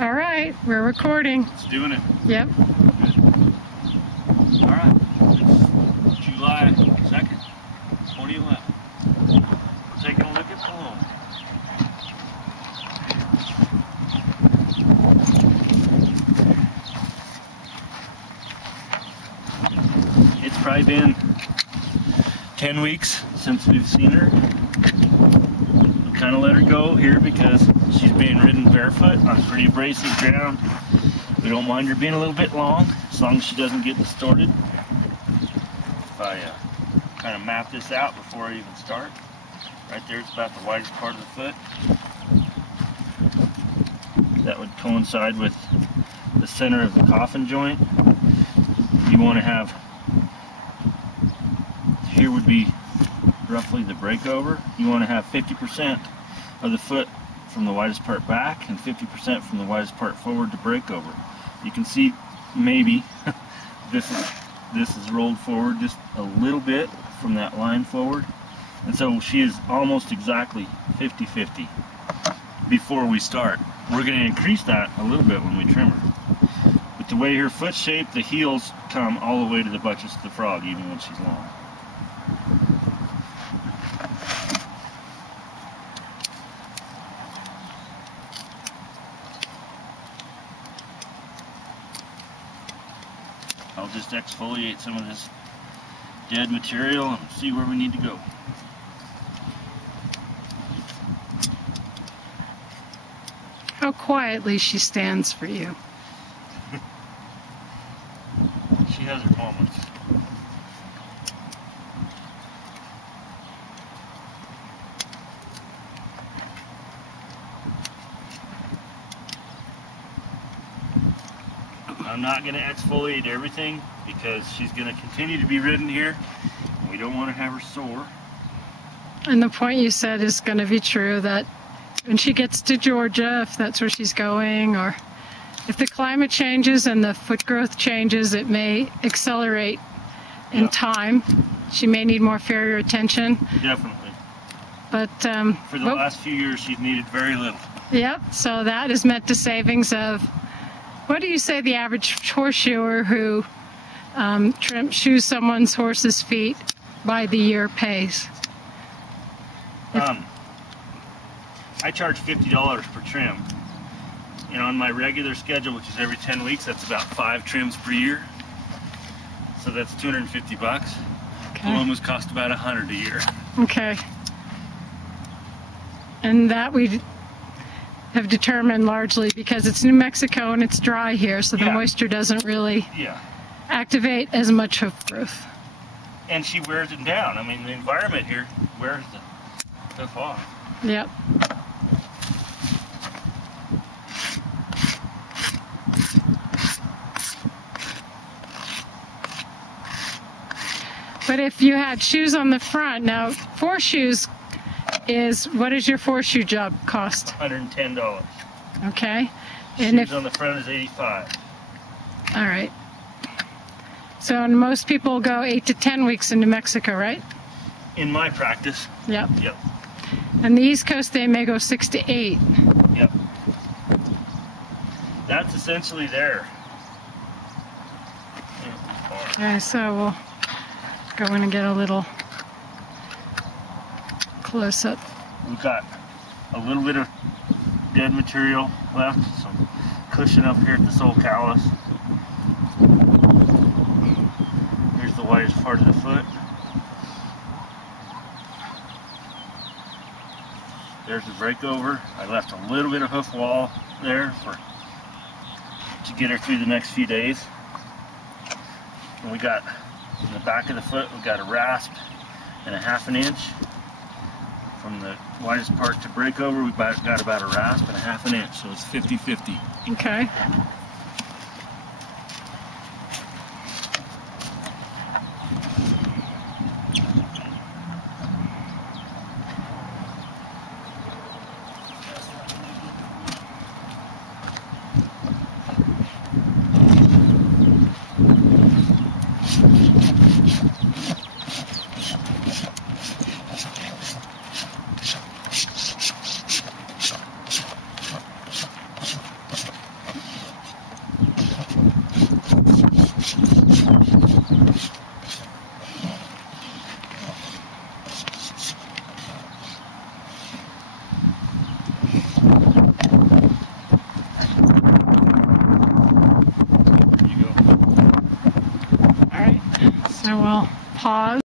All right, we're recording. It's doing it. Yep. Good. All right. It's July 2nd, 2011. We're taking a look at Poloma. It's probably been 10 weeks since we've seen her. We kind of let her go here because she's being ridden barefoot on pretty abrasive ground. We don't mind her being a little bit long, as long as she doesn't get distorted. If I kind of map this out before I even start, right there it's about the widest part of the foot. That would coincide with the center of the coffin joint. You want to have, here would be roughly the breakover. You want to have 50% of the foot from the widest part back and 50% from the widest part forward to break over. You can see maybe this is rolled forward just a little bit from that line forward, and so she is almost exactly 50-50 before we start. We're going to increase that a little bit when we trim her. With the way her foot's shaped, the heels come all the way to the buttress of the frog, even when she's long. I'll just exfoliate some of this dead material and see where we need to go. How quietly she stands for you. She has her moments. I'm not going to exfoliate everything because she's going to continue to be ridden here. We don't want to have her sore. And the point you said is going to be true, that when she gets to Georgia, if that's where she's going, or if the climate changes and the foot growth changes, it may accelerate in time. She may need more farrier attention. Definitely. But for the last few years, she's needed very little. Yep, so that is meant to savings of, what do you say the average horseshoer who shoes someone's horse's feet by the year pays? I charge $50 per trim. And on my regular schedule, which is every 10 weeks, that's about 5 trims per year. So that's $250. Okay. Palomas cost about $100 a year. Okay. And that we have determined largely because it's New Mexico and it's dry here, so the moisture doesn't really activate as much hoof growth. And she wears it down. I mean, the environment here wears the hoof off. Yep. But if you had shoes on the front, now 4 shoes is, what does your 4-shoe job cost? $110. Okay. And shoes on the front is $85. All right. So and most people go 8 to 10 weeks in New Mexico, right? In my practice. Yep. Yep. And the East Coast, they may go 6 to 8. Yep. That's essentially there. Okay, so we'll go in and get a little close up. We've got a little bit of dead material left, some cushion up here at the sole callus. Here's the widest part of the foot. There's the breakover. I left a little bit of hoof wall there to get her through the next few days. And we got, in the back of the foot, we got a rasp and a 1/2 inch. From the widest part to breakover, we've got about a rasp and a 1/2 inch, so it's 50-50. Okay. I will pause.